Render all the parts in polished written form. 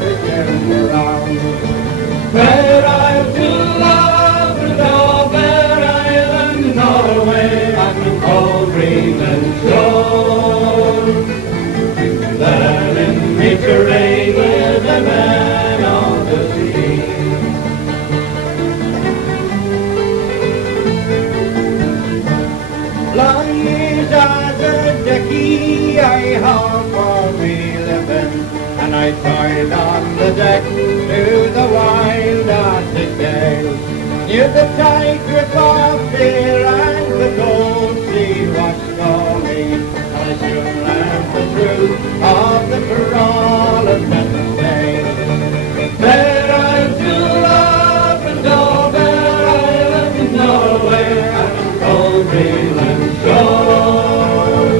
to turn around. Where I've to love and over Ireland, Norway, and cold Greenland shore, learning me to reign with the men of the sea. Long years as a deckie I have for me living, and I toiled on the deck through the wild Arctic gale. Knew the tide grip of fear and the cold sea was stormy, and I soon learned the truth of the Parliament tale. There I'm to love and over Ireland, Norway, and cold Greenland shore,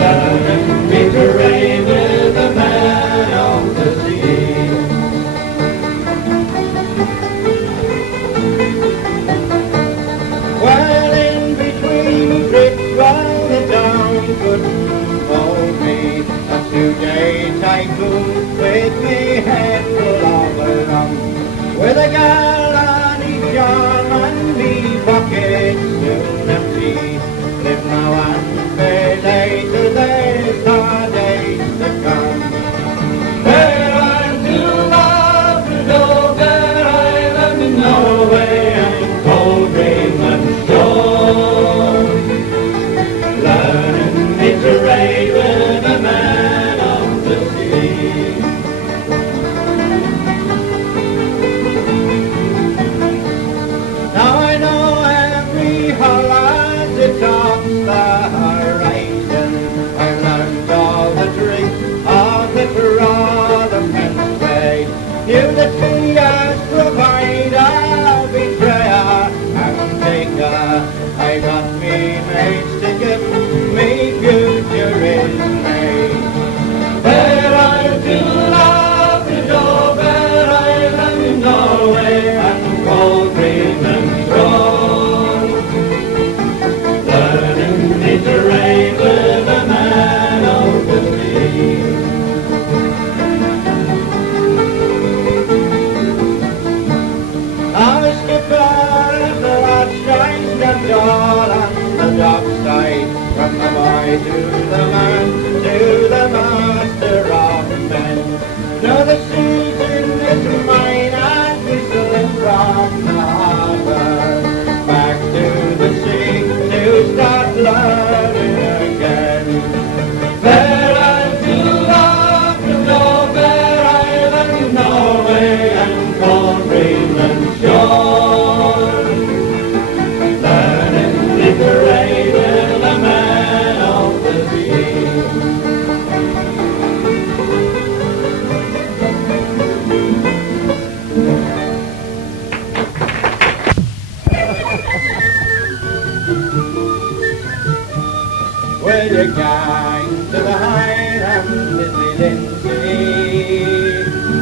learning me to reign with the man of the sea. Well, in between trips, while the town couldn't hold me, a 2-day tycoon with me head full of a rum, with a gal on each arm and me pockets soon empty. Live now and pay later, there's hard days to come. There I'm to love and over Ireland and Norway and cold Greenland shore, learning me to reign with a man of the sea. Now I know every hull as it tops the horizon. I learned all the tricks of the Parliament way. Knew the sea as provider, betrayer and taker. I got me mates to give me future is made. Where I'm to love and over Ireland, Norway and cold Greenland shore, learning me to reign with a man of the sea. I'm a skipper at the watch night, and all on the dockside, from the boy to the man, to the master of men. Now the season is mine, and whistling from the harbour, back to the sea to start learning again. There I'm to love and over Ireland, Norway and cold Greenland shore, learning me to reign with a man of the sea. Will you gang to the Highlands, Lizzie Lindsay?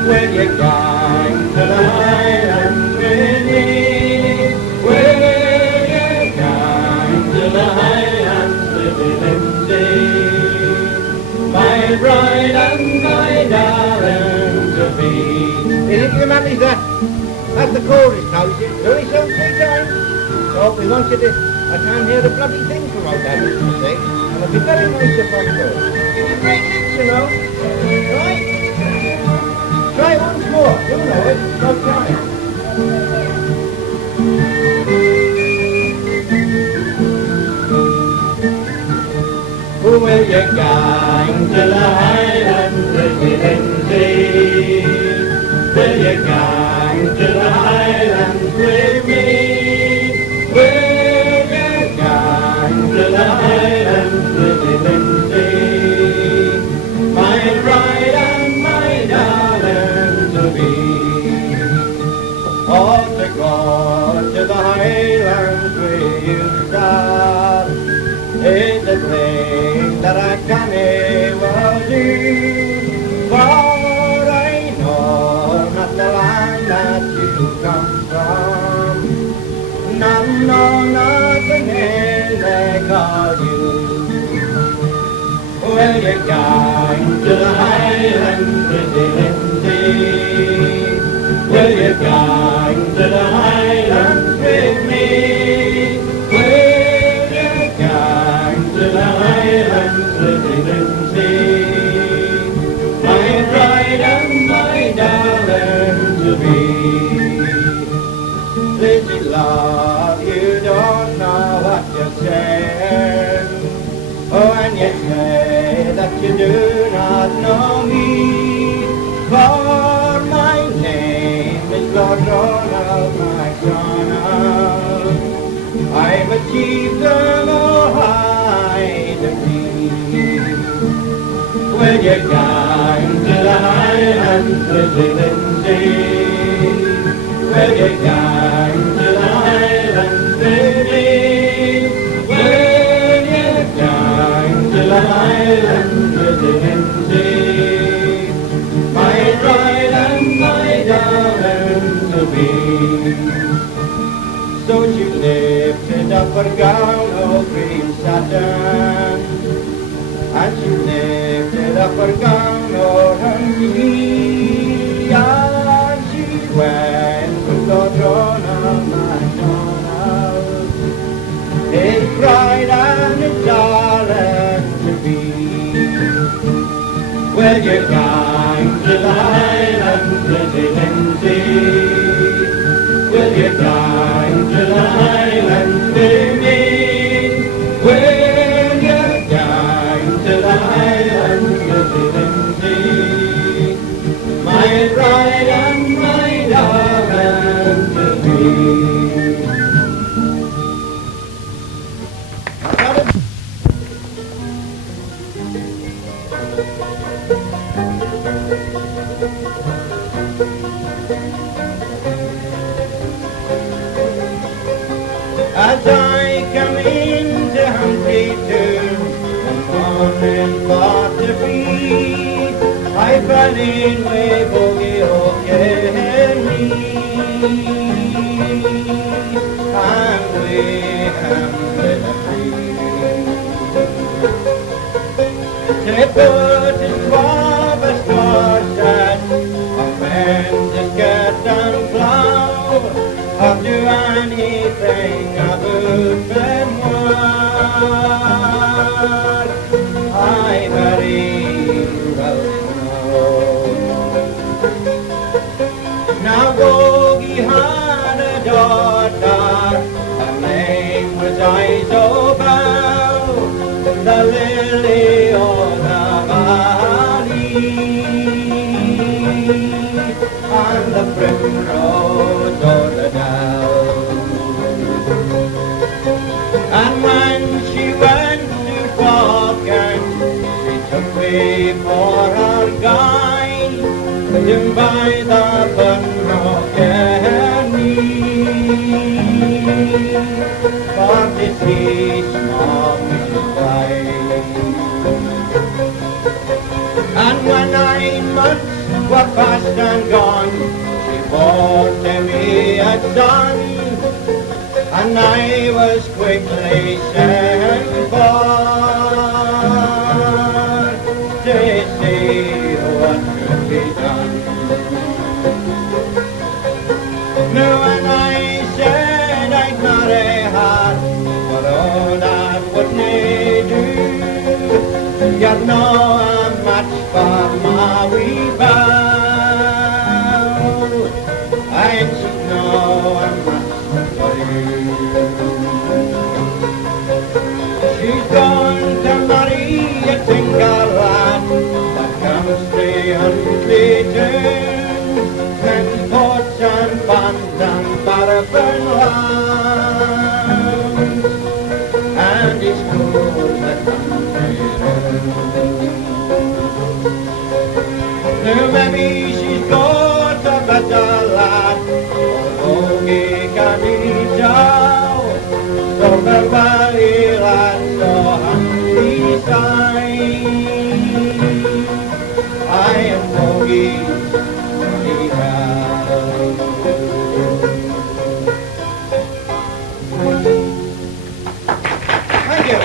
Will you gang to the Highlands with me? Will you gang to the Highlands, Lizzie Lindsay? My bride and my darling to be. Is it the man, is that? That's the chorus now, is it? Very so 3 times. So we wanted it. I can't hear the bloody thing from out there, you see. And it'd be very nice if I could. It's a great hit, you know. Right? Try it once more. You know it. So try it. Will you gang to the Highlands, Lizzie Lindsay? Will you gang to the Highlands with me? Will you gang to the Highlands, Lizzie Lindsay? My bride and my darling to be. All to go to the Highlands with you, star, is a thing that I can ever do. For I know not the land that you come from, none know nothing else they call you. Will you gang to the Highlands, Lizzie Lindsay? chieftain or hide and seek. Will you gang to the Highlands, Lizzie Lindsay? Will you gang to the Highlands with me? Will you gang to the Highlands, Lizzie Lindsay? My bride and my darling to be. So she lifted up her gown of green satin, and she lifted up her gown o'er her knee, and she went with Lord John of MacDonald, his bride and his darling to be. Will you gang to the Highlands, Lizzie Lindsay? Will you gang to the Highlands with me? Will you gang to the Highlands, Lizzie Lindsay? My bride and my darling to be. As I come into Humphrey Town, one morning for to be, I fell in with Bogie O'Kenny, and we am little free. To put his suavest words that our men to skirt and plough, or do anything about them what I very well know. Now Bogie had a daughter, her name was Isabel, the lily of the valley, and the primrose o'er the dell. And when she went to talking, she took me for her guide, down by the Bunrokenny, for to see small fishes fly. And when 9 months were past and gone, she bore to me a son, and I was quickly sent for to see what could be done. Now when I said I'd marry her, but all that wouldn't do, you're no a match for my wee Belle, and she's no a match for you. She's gone to marry a single lad that comes free and fleeting, and pots and pans and paraffin lamps, and his clothes that country round. Now maybe she's got a better lad, Bogie can eat out, so farewell ye lads, so Humphrey side, I am Bogie, thank you.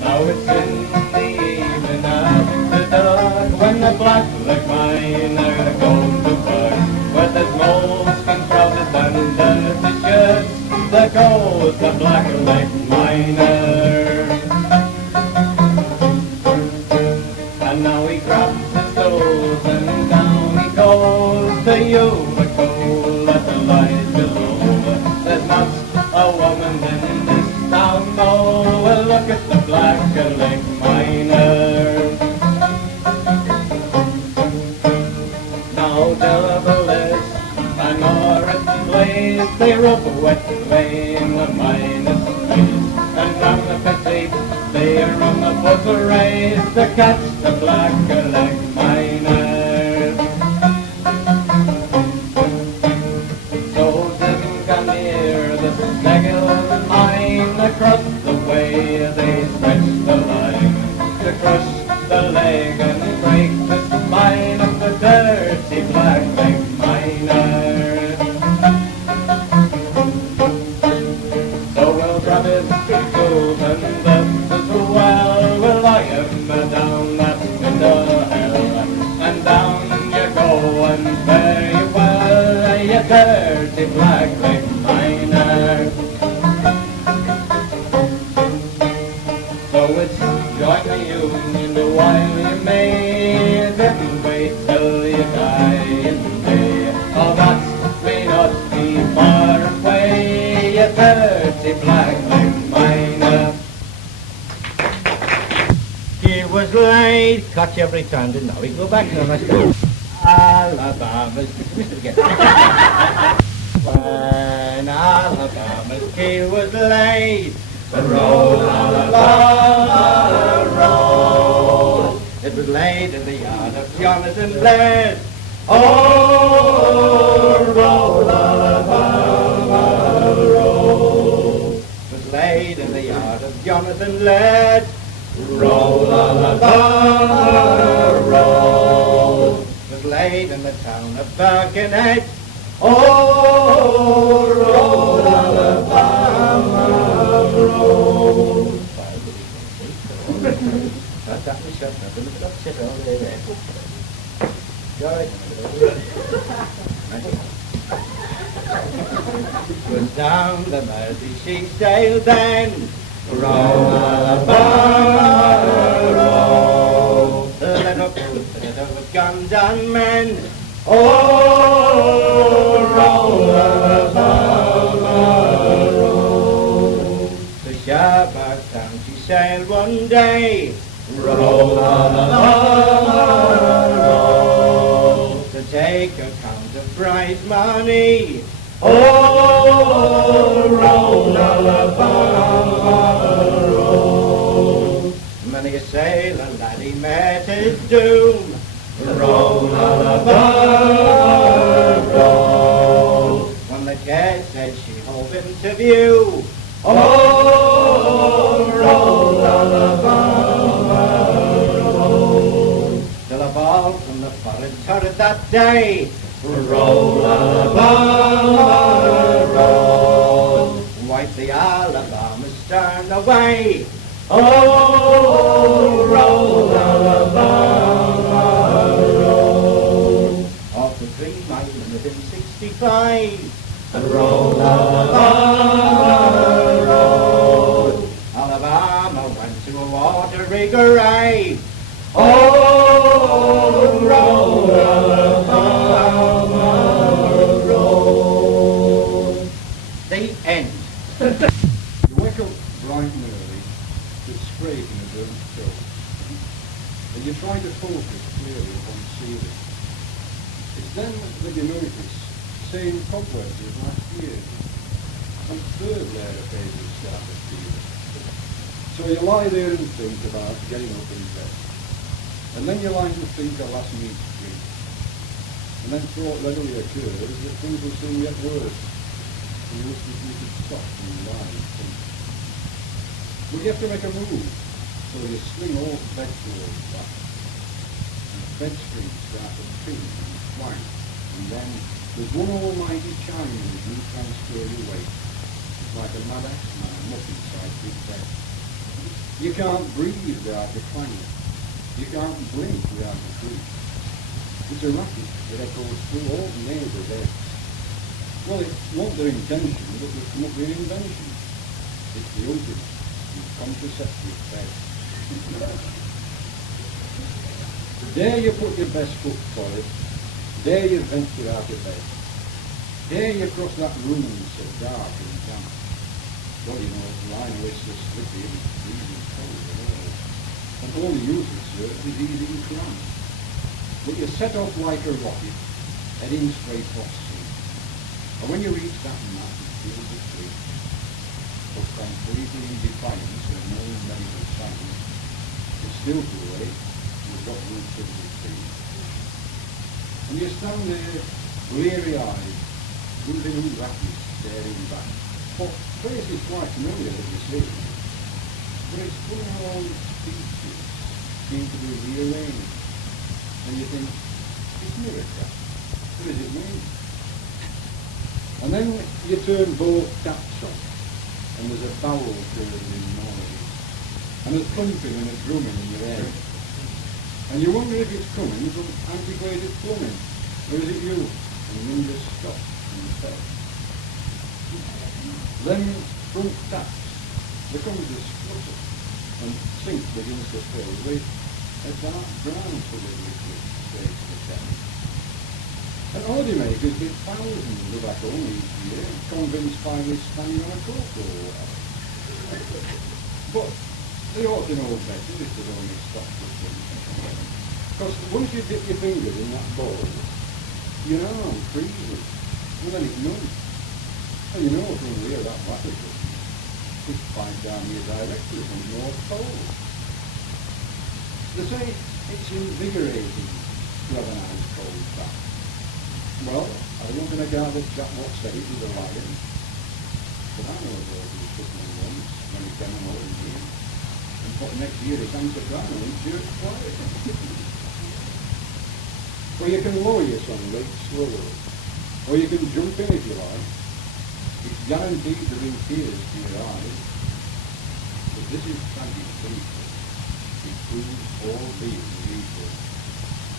Now it's in the evening after dark, when the black like mine are going to work, with his moleskin trousers and dirty shirts, there goes the black like miner. And now he grabs his toes and down he goes, the you coal that lies below. There's not a woman in they rub a wet flame the minus face, and round the petty they run the butter race to catch the black-leg miner. So them can hear the Nightingale mine across the way they stretch the line to crush the leg and break the spine of the dirty black-leg miner. So we'll grab his tools and this as well, we'll lie him down that pit of hell, and down you go and fare you well, you dirty black-leg miner. So it's join the union while you may, then wait till you die in May. Oh, that may not be far away, you dirty black-leg miner. He was late, caught you every time, didn't I? We go back now, let's go. Alabama's, Mr. Again. When Alabama's keel was laid, roll, Alabama, roll. It was laid in the yard of Jonathan Blair. Oh, roll, Alabama, roll. It was laid in the yard of Jonathan Blair. Roll, Alabama, roll. It was laid in the town of Birkenhead. Oh, roll, Alabama, roll. That was shut up. Let's sit over there. Good. Was down the Mersey she sailed then. Roll, Alabama, roll. The little boat of guns and men. Oh, roll, Alabama, roll. To Shabbat town she sailed one day. Roll, Alabama, roll. To take account of prize money. Oh, roll, Alabama, roll. Many a sailor laddie met his doom. Roll, Alabama, roll. When the care said she hove him to view. Oh, roll, Alabama, roll. Till a ball from the forward turret that day. Roll, Alabama, roll. Wipe the Alabama stern away. Oh, roll, Alabama, roll. Off the 3 mile within 65. Roll, Alabama, roll. Alabama went to a water rigger. Oh, roll, Alabama, roll. The end. You wake up bright and early, it's scraping a dirty pill, and you're trying to focus clearly on ceiling. It's then that you notice same cobwebs as last year, and third layer of pages start to feel. So you lie there and think about getting up in bed, and then you lie and think of last meat drink, and then thought readily occurs that things will soon get worse. You wish that you could stop and lie and think. But you have to make a move, so you sling all the bedclothes back, and the bed springs start to ping and twang, and then there's one almighty chiming as you transfer your weight. It's like a mad axeman up inside big bed. You can't breathe without the clanging. You can't blink without the creak. It's a racket that echoes through all the neighbours' heads. Well, it's not their intention, but they've come up with an invention. It's the ultimate contraceptive bed. There you put your best foot forward. There you venture out of bed. There you cross that room so dark and damp. God, you know, lying away so slippery and freezing cold and all. And all the uses, sir, is easy and cramped. But you set off like a rocket, heading straight off sea. And when you reach that mat, it feels asleep. But completely in defiance of known medical science, it's still too late. You've got roots of your feet. And you stand there, bleary-eyed, losing who that is, staring back. What place is quite familiar that you see, but it's funny how all its features seem to be rearranged. And you think, it's miracle. What does it mean? And then you turn both taps on, and there's a bowel curdling noise, and a thumping and a drumming in your head. And you wonder if it's coming from antiquated plumbing, or is it you? And you just stop and stop. Then from taps, there comes a splutter, and sink begins to fill with a dark brown coloured liquid straight to the tap. And holidaymakers did thousands of at home each year, convinced Filey standing on a cocoa well. But they ought to know better if they'd only stopped the thing. Because once you dip your finger in that bowl, your arm freezes, and then it's numb. And you know from where that water goes. It's pipe down here directly from North Pole. They say it's invigorating to have an ice cold bath. Well, I don't think I gather Jack what said it was a lion. But I know about he took me once when he came on over here. And what next year he sang soprano in church choir. Well, you can lower your sunlight slowly, or you can jump in if you like. It's guaranteed to bring tears to your eyes. But this is tragic people. It proves all beings equal.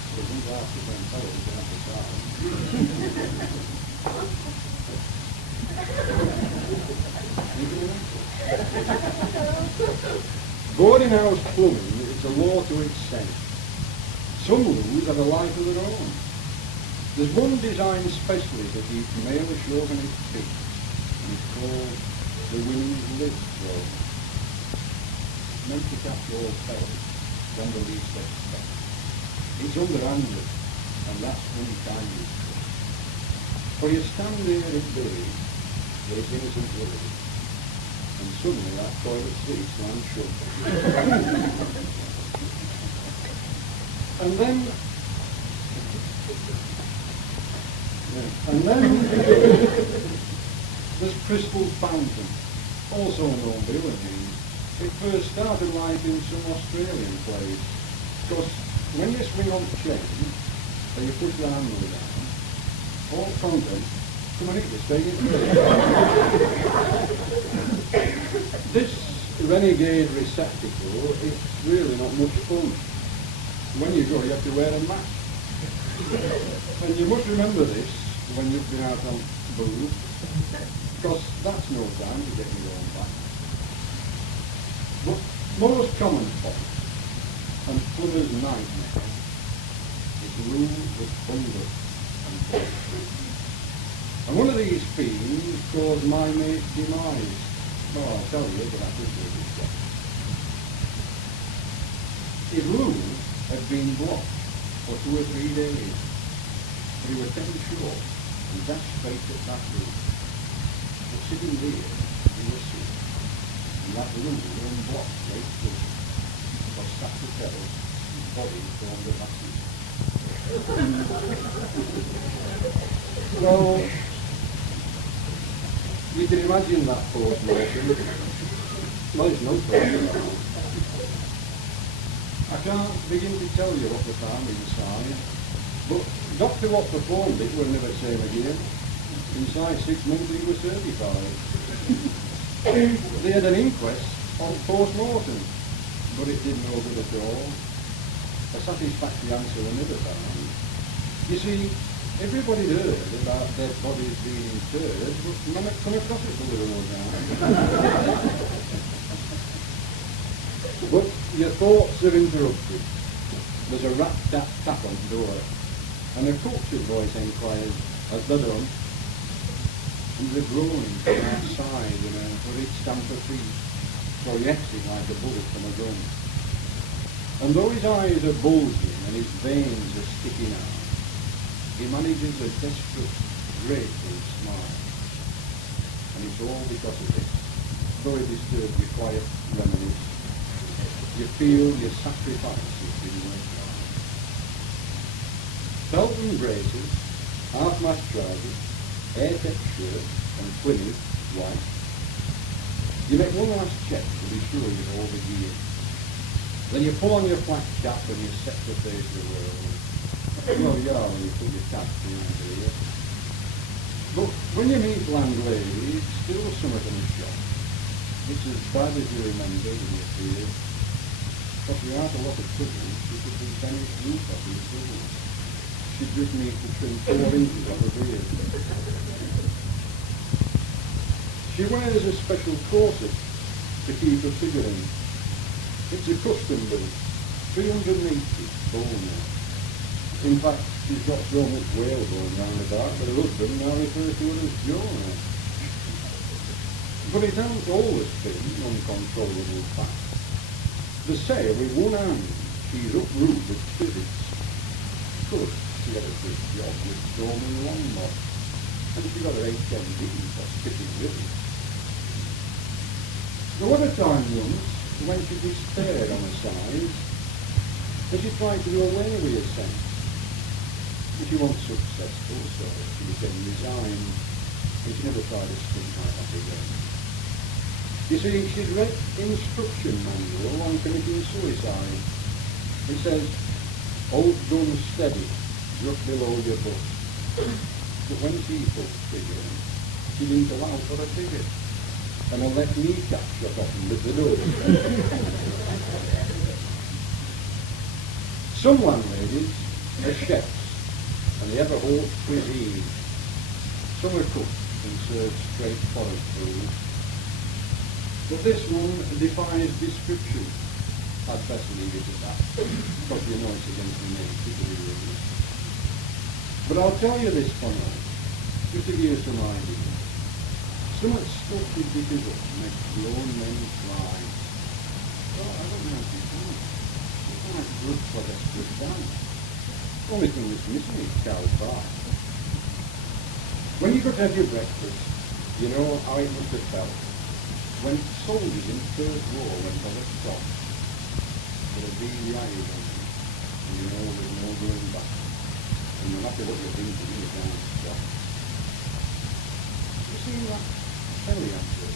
So it doesn't have to compel to have the time. Boarding house plumbing, it's a law to its sense. Some lose have a life of their own. There's one designed specially to keep male ashore on its feet, and it's called the women's lid probe. It's meant to catch all fellas when the least expect. It's underhanded, and that's unkindly. For you stand there at bay, there's innocent living, and suddenly that toilet seat slams shut. And then there's Crystal Fountain, also known by other names. It first started life in some Australian place, because when you swing on the chain, and you push the handle down, all content come and hit the staying This renegade receptacle, it's really not much fun. When you go, you have to wear a mask. And you must remember this when you've been out on booze, because that's no time to get your own back. But most common fault, and plumber's nightmare, is ruled with thunder and force. And one of these fiends caused my mate's demise. Oh, I'll tell you, but I could do this. His room had been blocked for 2 or 3 days, but he was then short and dashed straight at that room. But sitting there, he was sick, and that room was unblocked right through, because sat to tell his body formed a passage. Well, you can imagine that post-mortem. Well, it's no problem. I can't begin to tell you what they found inside, but Dr. what performed it will never say again. Inside 6 months he was certified. They had an inquest on post-mortem, but it did no good at all. A satisfactory answer was never found. You see, everybody heard about dead bodies being interred, but none had come across it till they were down. But your thoughts are interrupted. There's a rat-tap-tap on the door, and a cultured voice inquires, "Has they done?" And there's a groaning from outside and a hurried stamp of feet, so he exits like a bullet from a gun. And though his eyes are bulging and his veins are sticking out, he manages a desperate, grateful smile. And it's all because of this. Though it disturbs your quiet reminisce, you feel your sacrifice has been worthwhile. Belt and braces, half-mast trousers, air-tech shirt, and Plymouth white. You make one last check to be sure you've all the gear. Then you pull on your flat cap and you set to face the world. Well, you are when you put your cap behind your ear. But when you meet landlady, it's still somewhat in a shock. It's as bad as you remember when you feared. But we aren't a lot of trouble because we banished roof off your trouble. She just needs to trim 4 inches off her beard. She wears a special corset to keep her figure in. It's a custom build, 380 bone now. In fact, she's got so much whale going round about that her husband now refers to her as Joe now. But it hasn't always been uncontrollable fact. They say with one hand she's uprooted spirits. Good, she had a big job with storming lawnmower, and she got her HMD for spitting rivers. There was a time once when she despaired on her side, and she tried to do away with her sense. But she wasn't successful, so she was then resigned, and she never tried to spin right up again. You see, she'd read instruction manual on committing suicide. It says, hold gun steady, just below your butt. But when she took figure, she didn't allow for a figure. And her left kneecap shut off and lit the door. Some landladies are chefs, and they have a haute cuisine. Some are cooks and serve straight forest food. But this one defies description. I'd best leave it at that, because you know it's against the nature of the rules. But I'll tell you this for now, just to give you some idea. So much stuff you dig it up makes grown men fly. Well, I don't know if you can. It's not good for the good dance. Only thing that's missing is cow pie. When you go to have your breakfast, you know how it must have felt when soldiers in the Third War went on a stop. There would be the eyes on them, and you know there's no going back. And no matter what you're thinking, you can't stop. You see that telly actor,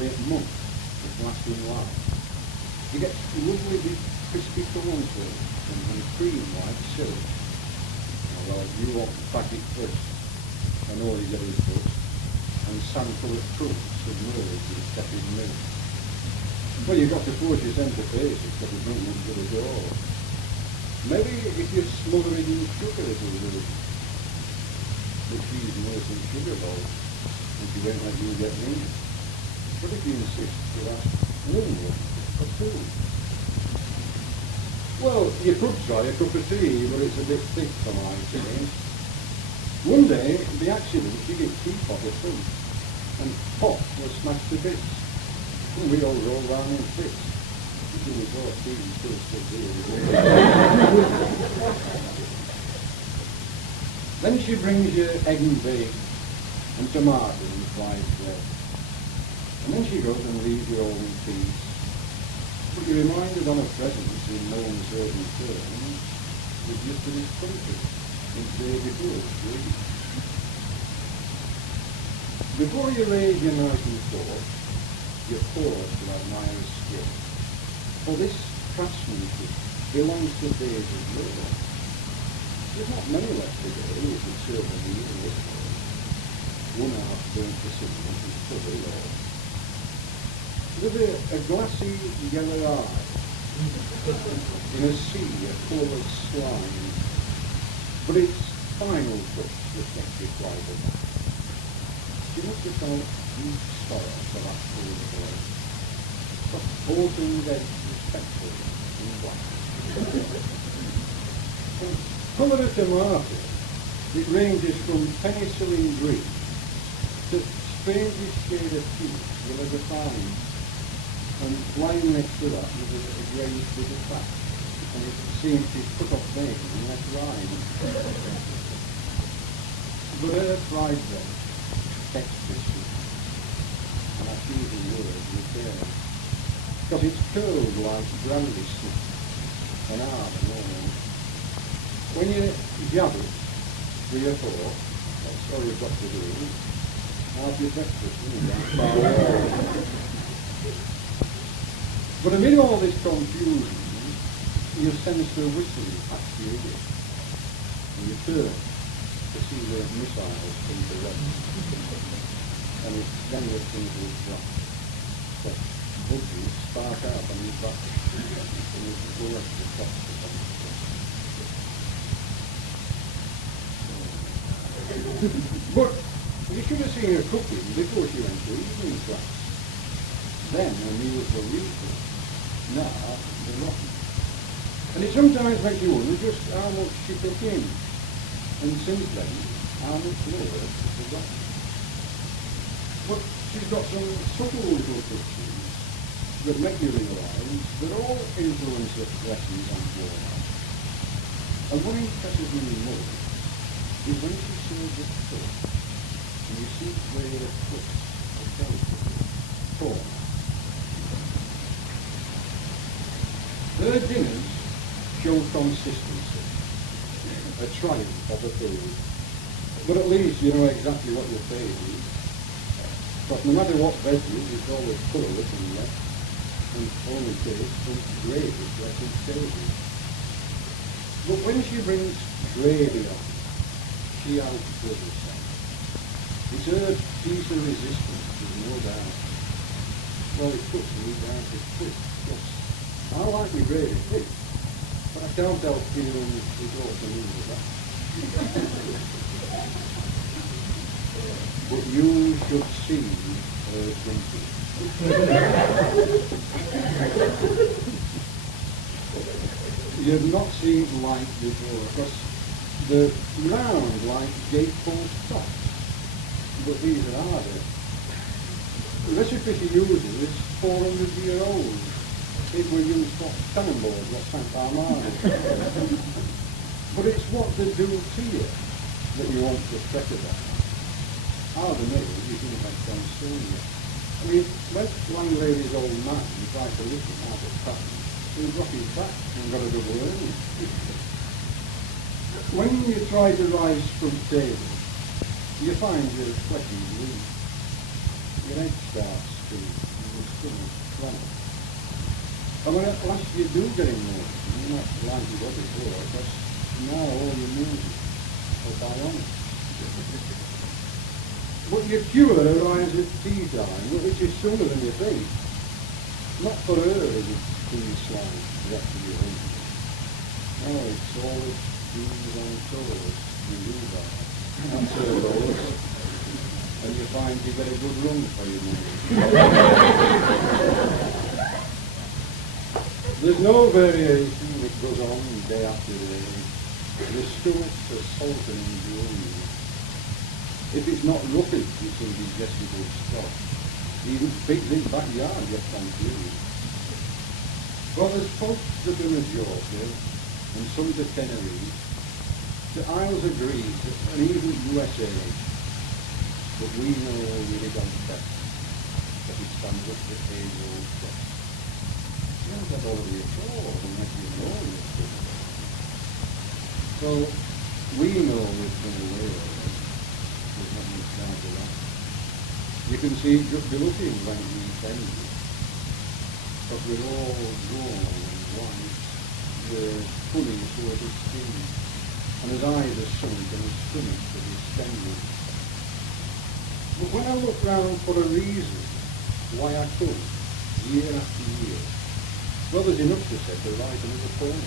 wait months of lasting life. You get lovely big crispy cornflakes and cream like silk. Well, you want to pack it first, and all you get is first, and sample of crumbs submerged in tepid milk. Well, you've got to force your sense of basics because there's no one to the door. Maybe if you smother it in sugar it will do. But she's nursing sugar balls, and she won't let you get in. But if you insist, you'll ask one or two. Well, you could try a cup of tea, but it's a bit thick for my taste. One day, the accident, she gave teapot a thump, and pot was smashed to bits. And we all rolled round in fits. Until we thought Stephen still stood there. Then she brings you egg and bacon, and tomato and fried bread. And then she goes and leaves you all in peace. But you're reminded on her presence in no uncertain terms with just to this country, since the day before it's free. Before you raise your knife and fork, you pause to admire his skill. For this craftsmanship belongs to days of yore. There's not many left today who could serve a meal in this world. One half burnt to cinnamon and fully all. With a glassy yellow eye in a sea of coloured slime, but its final touch reflected quite a lot. She must have felt deep sorrow for that cold place, but all things edged respectfully in black. Colour of tomato, it ranges from penicillin green to strangest shade of peach you'll ever find. And lying next to that was a greyish bit of fat, and it seemed to cut off bacon and left rind. But her fried bread, text biscuit, and I choose the word with care, because it's curled like brandy stick, and hard and all. When you jab it, 3 or 4, that's all you've got to do, have your breakfast, isn't it? But amid all this confusion, you sense the whistling past your ear, and you turn to see the missiles come to rest, and it's then the things will drop. But Bogie spark out on his back, and you can go up the top of the But you should have seen her cooking before she went to evening class. Then her meals were useful. Now they're not. And it sometimes makes you wonder just how much she took in. And since then, how much more she's forgotten. But she's got some subtle little touches that make you realise that all influence of lessons on board. And what impresses me most is when she serves it cook, and you see where the cooks are delicate, form. Her dinners show consistency, a triumph of the food. But at least you know exactly what you're paying. But no matter what veggies, it's always colourless and wet, and only tastes some gravy less than savoury. But when she brings gravy on, she outdoes herself. It's her piece of resistance, there's no doubt. Well, it puts me down to quick. Yes, I like my gravy quick, but I can't help feeling it ought to move with that. But you should see her drinking. You've not seen like before, because they're round like gatepost tops, but these are harder. The recipe she uses is 400-year-old. People use cannonballs, what Santa Armani. But it's what they do to you that you want to fret about. Harder maybe you think I can't see you. I mean, let landlady's old man try to listen out of pattern, he'll drop his back and got a double earning. When you try to rise from table, you find your flesh is weak. Your head starts to, and your stomach cramp. And when at last you do get in there, you're not like you got before, because now all your music are bionic. But your cure arrives at tea time, which is sooner than you think. Not for her is it too slight, the rest of your home. No, it's always beans on toast, you rhubarb, and turbos, and you find you get a good run for your money. There's no variation that goes on day after day. The stomachs are salted and gooey. If it's not roughy, it's indigestible stock. Even pigs in backyard get confused. Well, there's folks that do Majorca, and some to Tenerife, the Isles of Greece, and even USA. But we know we live on best, that it stands up to age-old test. You don't get over your clothes unless you know you're still there. So, we know we've been away already. There's not much time for that. You can see it just be looking when we send you. But we're all drawn and white, with funny sort of skin, and his eyes are sunk and his stomach is distended. But when I look round for a reason why I could, year after year, well, there's enough to say to write another poem.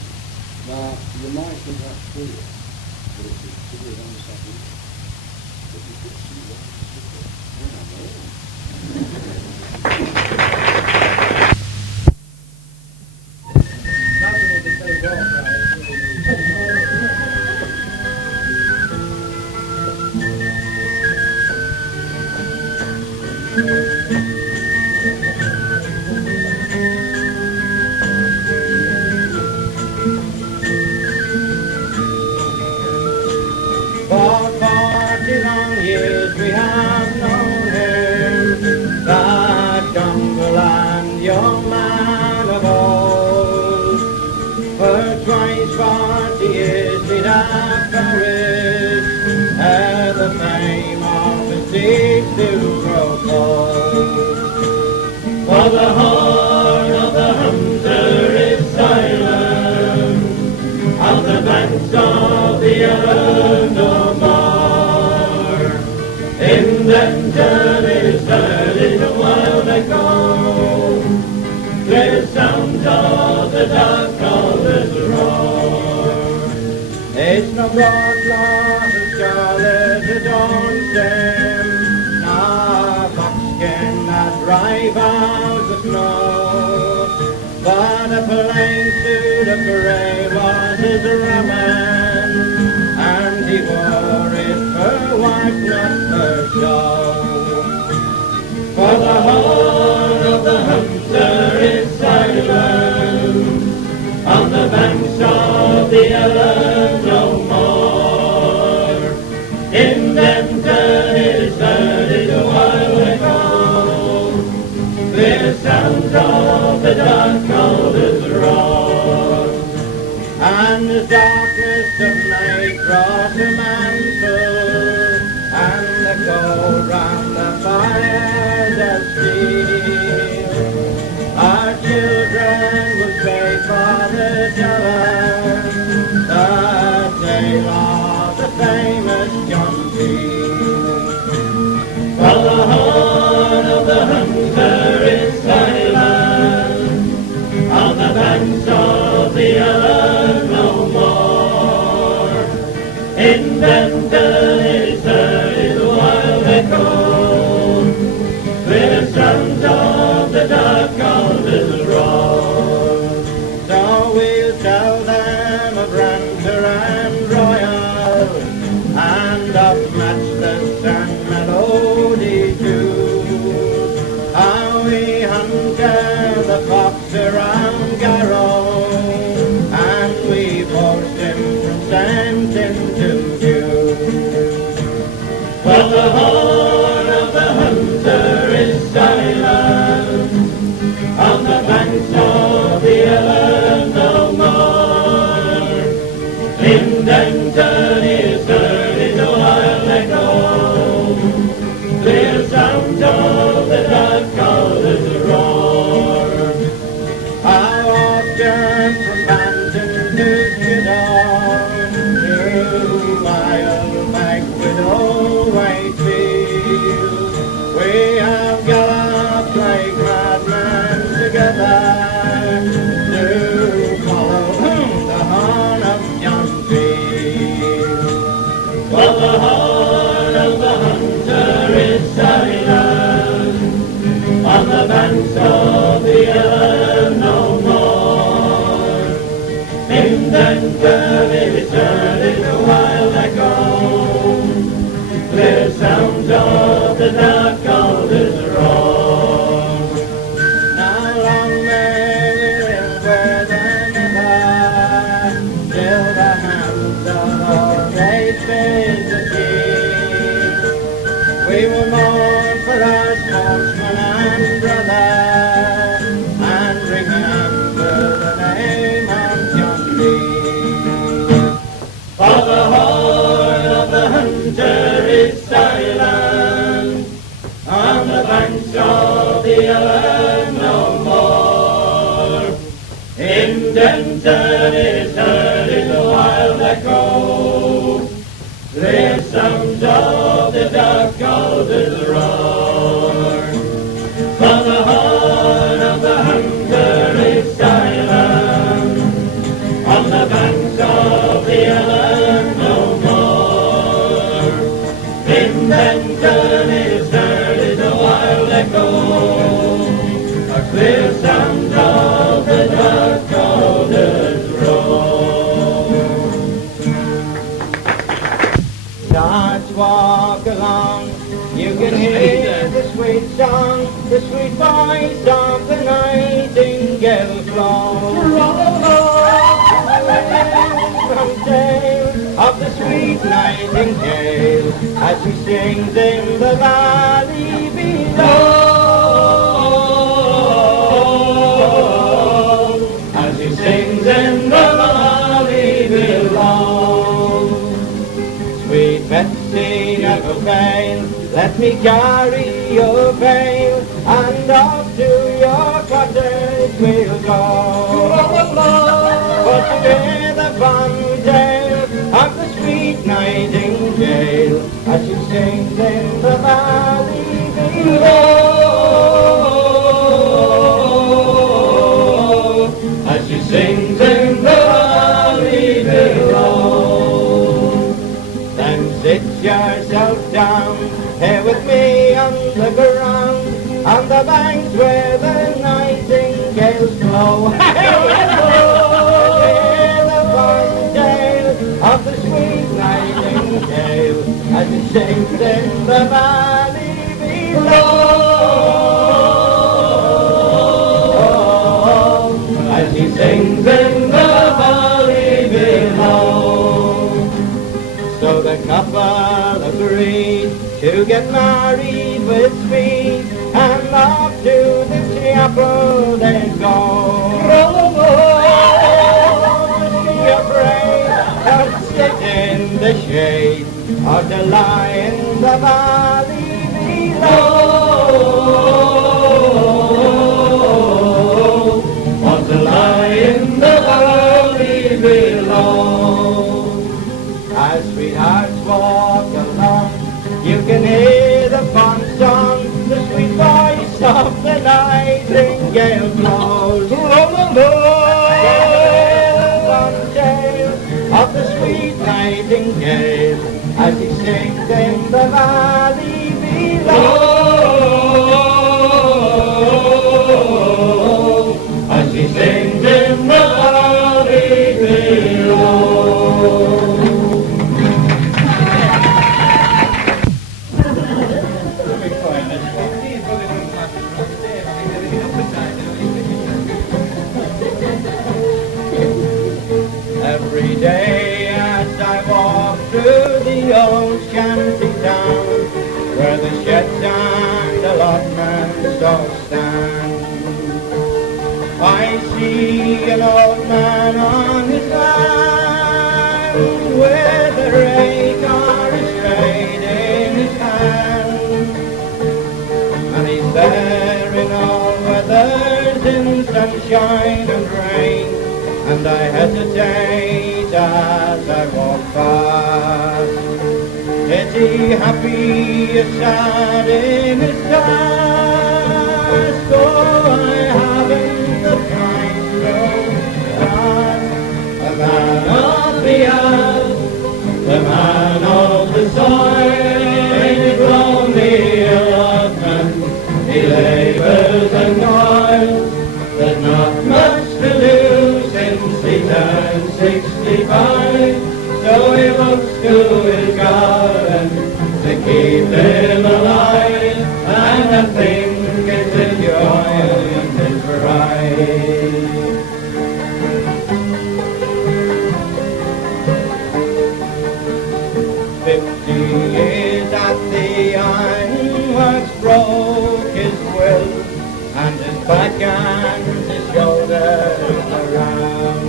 Now, you might think that's clear, but it's as clear as answer here. But you could see what the fame of his deeds to grow cold. For the horn of the hunter is silent, on the banks of the Earl no more. In Denton is heard in a wild echo, clear sounds of the dark cauldron's roar. It's no broadcloth and scarlet adorns him, nor buckskin that drive out the snow, but a plain suit of grey was his raiment, and he wore it for wife, not for show. For the horn of the hunter is silent, on the banks of the Ellen no more. In Denton is heard in a wild echo, clear sounds of the dark cauldron's roar. And the darkness of night brought a mantle, and the cold round the fires of steel. Our children will pray for the challenge, the tale of the famous John Field. For the horn of the hunter is silent, on the banks of the Ellen no more. In Denton is heard in the wild echo, clear sounds of the dark cauldron's roar. So we'll tell them of Ranter and Royal, and of Matchless and Melody too, how we hunted the fox around Garrow, and we forced him from scent into view. Well, the horn of the hunter is silent, on the banks of the Ellen no more. In Denton is heard in a wild echo, clear sounds of the dark cauldron's roar. How often from Banton to Skiddaw, 2 miles back with old Whitefield, we have galloped like madmen together to follow the horn of John Field. Well, the horn of the hunter is silent, on the banks of the Ellen no more. In Denton is heard in a wild echo, clear sounds of the dark cauldron's roar. Now long may we live where the never, till the hands of our race fade the sea. We will mourn for our sportsman and brother, and remember the name of John Lee. For the horn of the hunter is silent, on the banks of the Ellen no more. In Denton is heard in the wild echo, clear sounds of the dark cauldron's roar. For the horn of the hunter is silent, on the banks of the Ellen no more. In Denton is heard in a wild echo, a clear sound of the dark cauldron's roar. Start to walk along, you can hear the sweet song, the sweet voice of the nightingale flow. From tale of the sweet nightingale, as she sings in the valley below. As she sings in the valley below. Sweet Sweet Betsy, never fail, let me carry your veil, and off to your cottage we'll go. For to hear the fond tale of the sweet Nightingale, as she sings in the valley below, as she sings in the valley below. Then sit yourself down here with me on the ground, on the banks where the nightingales flow. Hear the fond tale of the sweet Nightingale, as it sings in the valley below, as he sings in the valley below. So the couple agreed to get married with speed, and off to the chapel they go. Was she afraid of sit in the shade, or to lie in the valley below, or to lie in the valley below? As sweethearts walk along, you can hear the fond song, the sweet voice of the nightingale blows. Hear the fond tale of the sweet Nightingale, as he sings in the valley below, as he sings in the valley below. Every day as I walk through the old shanty town, where the sheds and allotments all stand, I see an old man on his land, with a rake or a spade in his hand, and he's there in all weathers, in sunshine and rain. And I hesitate as I walk past. Is he happy or sad in his task? Oh, I haven't the time to ask. The man of the earth, the man of the soil, in his lonely allotment, he labours and toils. There's not much to do since he turned 65, so he looks to his garden to keep him alive, and I think it's his joy and his pride. 50 years at the ironworks broke his will, and his back and his shoulders around.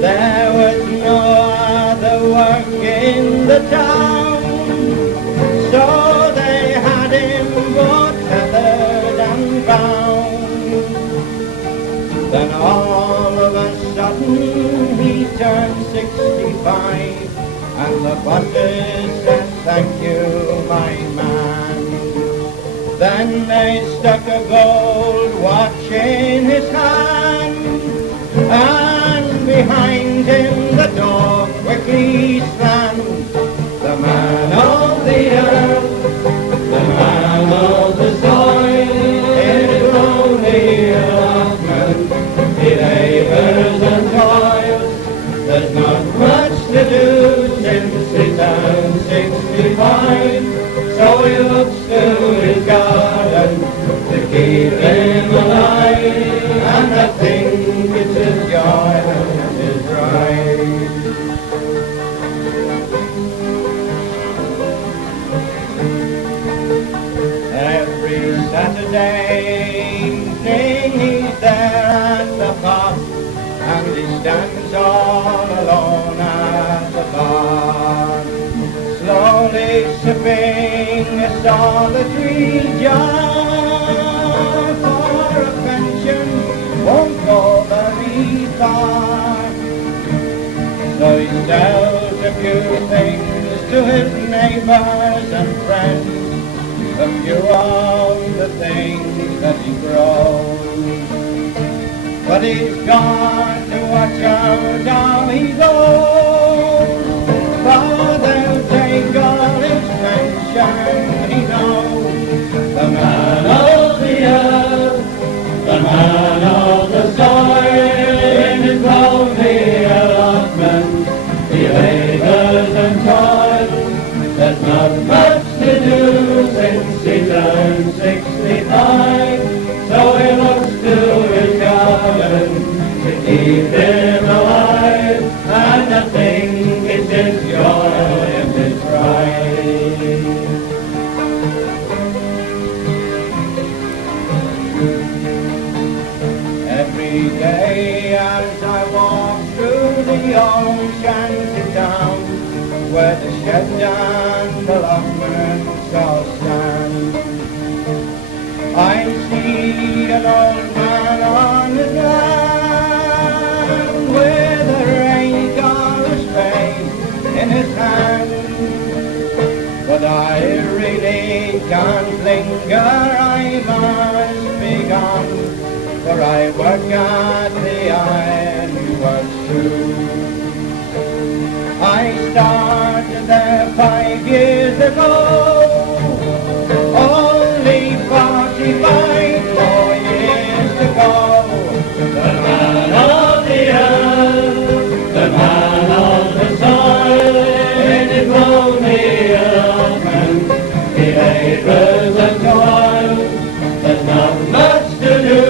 There was no other work in the town, so they had him both tethered and bound. Then all of a sudden he turned 65, and the bosses said, "Thank you, my man." Then they stuck a gold watch in his hand, and behind him the door quickly slammed. The man of the earth, the man of the soil, in his lonely allotment, he labours and toils. There's not much to do since he turned 65, so he looks to his garden to keep him alive, and I think it's his joy and his pride. Every Saturday evening he's there at the pub, and he stands all alone at the bar. slowly sipping a solitary jar, for a pension won't go very far. So he sells a few things to his neighbors and friends, a few of the things that he grows. But he's got to watch out how he goes, for they'll take all his pension, he knows. The man of the earth, the man of the soil, in his lonely allotment, he labors and toils. There's not much to do since he turned 65, so he looks to his garden to keep him alive, and I think it's his joy and his pride. Every day as I walk through the old shanty town, where the shed and the lockman's all stand, I see an old man on his land, with a rake or a spade in his hand. But I really can't linger, I must be gone, for I work at the ironworks too. I started there 5 years ago, only 45 more years to go. The man of the earth, the man of the soil, in his lonely allotment, he labors and toils. There's not much to do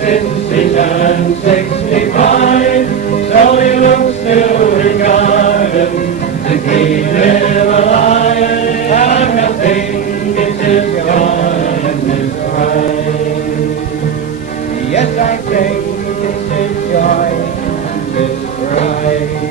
since he turned 65, so he looks to his garden to keep him alive, and I think it's his joy and his pride. Yes, I think it's his joy and his pride.